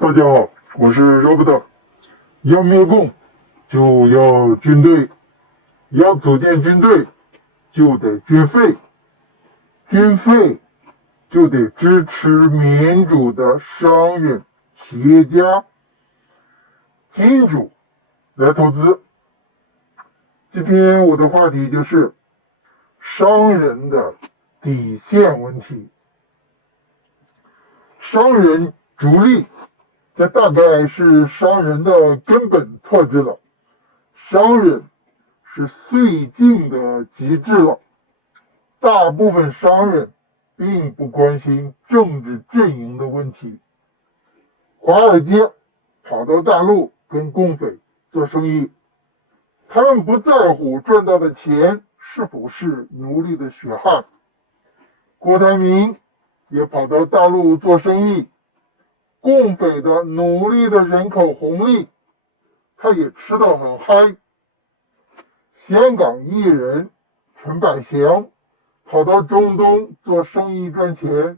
大家好，我是 Robert。要灭共就要军队，要组建军队就得军费，军费就得支持民主的商人、企业家、金主来投资。今天我的话题就是商人的底线问题。商人逐利，这大概是商人的根本特质了。商人是绥靖的极致了。大部分商人并不关心政治阵营的问题。华尔街跑到大陆跟共匪做生意，他们不在乎赚到的钱是否是奴隶的血汗。郭台铭也跑到大陆做生意，共匪的奴隶的人口红利，他也吃得很嗨。香港艺人陈百祥跑到中东做生意赚钱，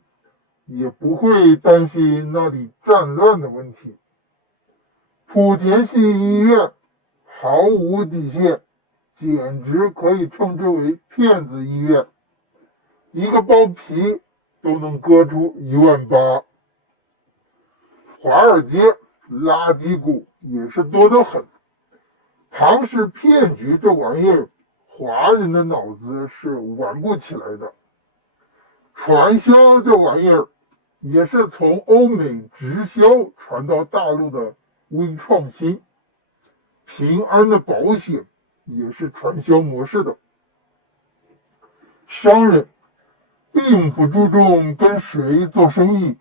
也不会担心那里战乱的问题。莆田系医院毫无底线，简直可以称之为骗子医院，一个包皮都能割出18000。华尔街垃圾股也是多得很。庞氏骗局这玩意儿，华人的脑子是玩不起来的。传销这玩意儿，也是从欧美直销传到大陆的微创新。平安的保险也是传销模式的。商人并不注重跟谁做生意，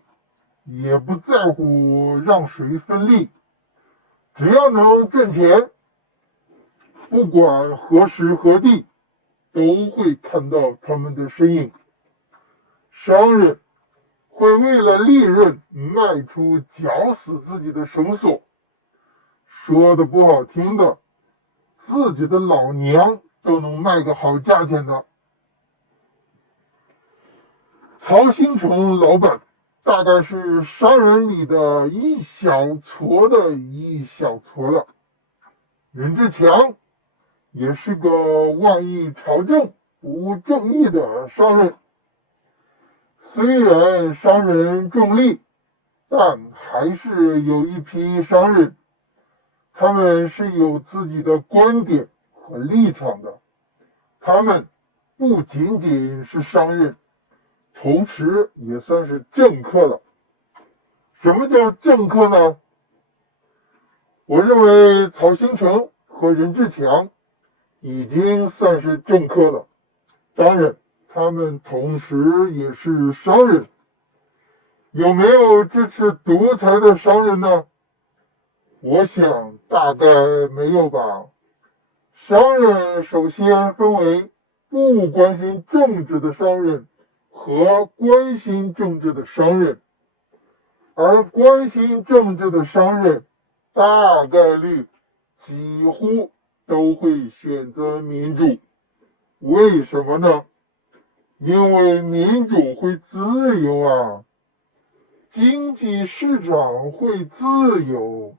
也不在乎让谁分利，只要能赚钱，不管何时何地，都会看到他们的身影。商人会为了利润卖出绞死自己的绳索，说的不好听的，自己的老娘都能卖个好价钱的。曹兴诚老板大概是商人里的一小撮的一小撮了。任志强也是个万亿朝政不正义的商人。虽然商人重利，但还是有一批商人，他们是有自己的观点和立场的。他们不仅仅是商人，同时也算是政客了。什么叫政客呢？我认为曹兴诚和任志强已经算是政客了。当然，他们同时也是商人。有没有支持独裁的商人呢？我想大概没有吧。商人首先分为不关心政治的商人和关心政治的商人，而关心政治的商人大概率几乎都会选择民主。为什么呢？因为民主会自由啊，经济市场会自由，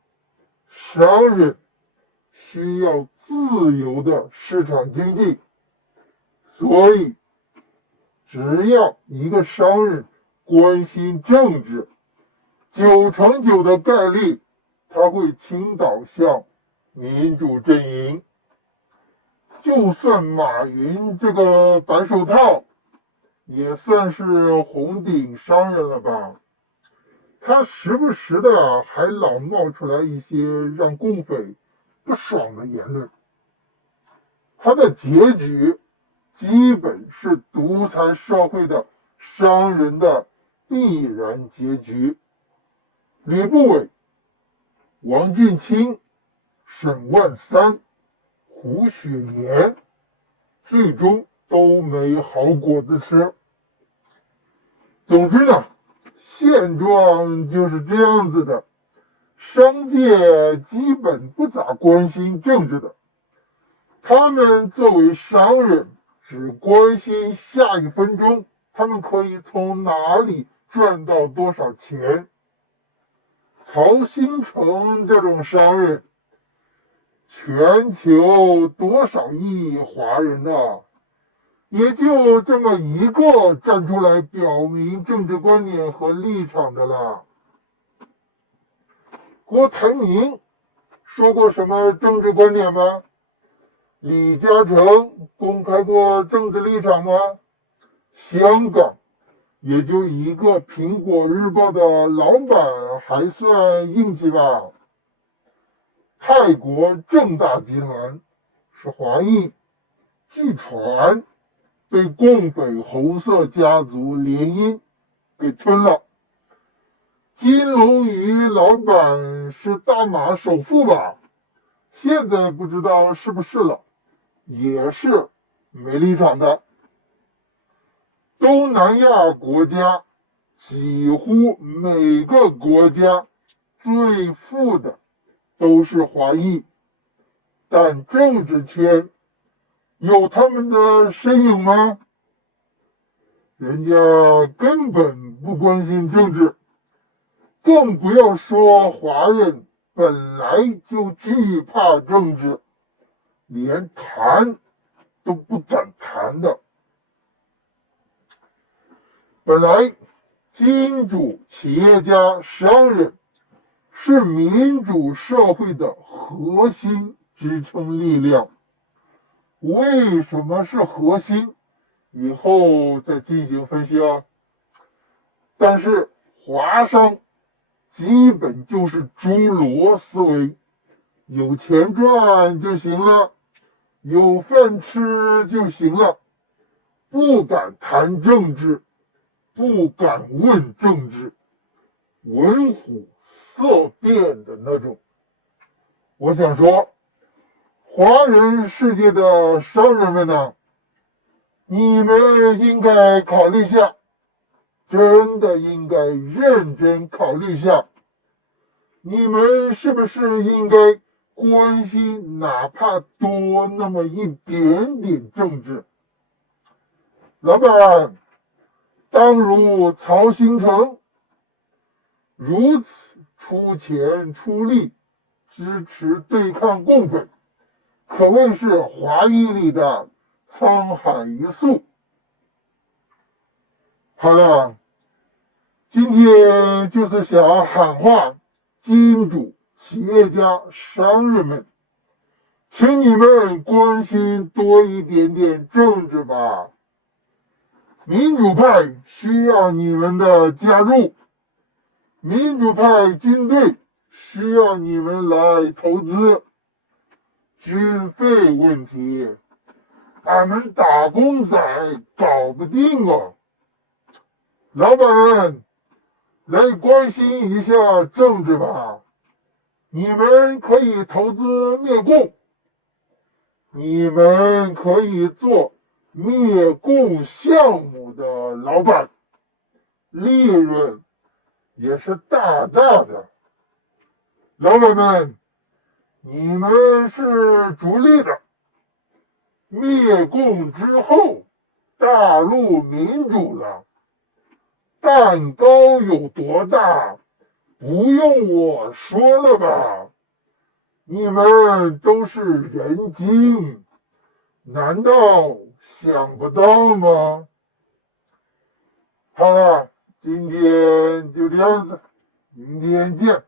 商人需要自由的市场经济。所以只要一个商人关心政治，9成9的概率他会倾倒向民主阵营。就算马云这个白手套也算是红顶商人了吧，他时不时的还老冒出来一些让共匪不爽的言论。他的结局基本是独裁社会的商人的必然结局。吕不韦、王俊卿、沈万三、胡雪岩最终都没好果子吃。总之呢，现状就是这样子的。商界基本不咋关心政治的，他们作为商人只关心下一分钟他们可以从哪里赚到多少钱。曹兴诚这种商人，全球多少亿华人呢？也就这么一个站出来表明政治观点和立场的了。郭台铭说过什么政治观点吗？李嘉诚公开过政治立场吗？香港也就一个苹果日报的老板还算硬气吧。泰国正大集团是华裔，据传被共匪红色家族联姻给吞了。金龙鱼老板是大马首富吧？现在不知道是不是了，也是没立场的。东南亚国家几乎每个国家最富的都是华裔，但政治圈有他们的身影吗？人家根本不关心政治，更不要说华人本来就惧怕政治，连谈都不敢谈的。本来金主、企业家、商人是民主社会的核心支撑力量。为什么是核心？以后再进行分析啊。但是华商基本就是猪猡思维，有钱赚就行了，有饭吃就行了，不敢谈政治，不敢问政治，闻虎色变的那种。我想说，华人世界的商人们呢，你们应该考虑下，真的应该认真考虑下，你们是不是应该关心哪怕多那么一点点政治？老板，当如曹兴诚如此出钱出力支持对抗共匪，可谓是华裔里的沧海一粟。好了，今天就是想喊话金主、企业家、商人们，请你们关心多一点点政治吧。民主派需要你们的加入，民主派军队需要你们来投资。军费问题，俺们打工仔搞不定啊。老板们，来关心一下政治吧。你们可以投资灭共，你们可以做灭共项目的老板，利润也是大大的。老板们，你们是逐利的。灭共之后，大陆民主了，蛋糕有多大，不用我说了吧？你们都是人精，难道想不到吗？好了，今天就这样子，明天见。